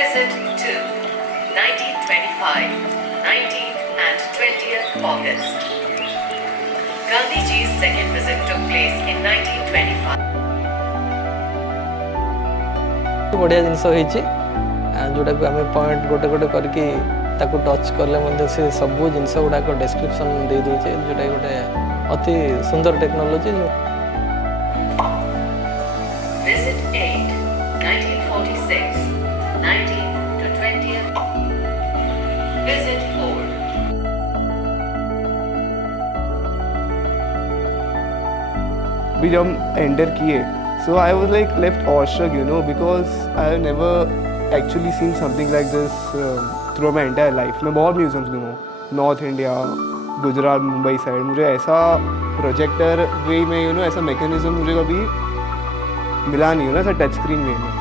Visit to 1925, 19th and 20th August. Gandhiji's second visit took place in 1925. बढ़िया जिनस जोटा को आम पॉइंट गोटे गोटे करके टच कले से सब जिनस गुड़ाक डिस्क्रिप्शन दे दूचे जोटा गोटे अति सुंदर technology. Visit 8, 1946, 19th to 20th. Visit 4. भी जब एंटर किए so I was like left awestruck, you know, because I have never actually seen something like this throughout my entire life. मैं बहुत म्यूजियम्स घूमा हूँ, नॉर्थ इंडिया, गुजरात, मुंबई साइड। मुझे ऐसा प्रोजेक्टर वे में, यू नो, ऐसा मैकेनिज्म मुझे कभी मिला नहीं, हो ना, ऐसा टच स्क्रीन वे में।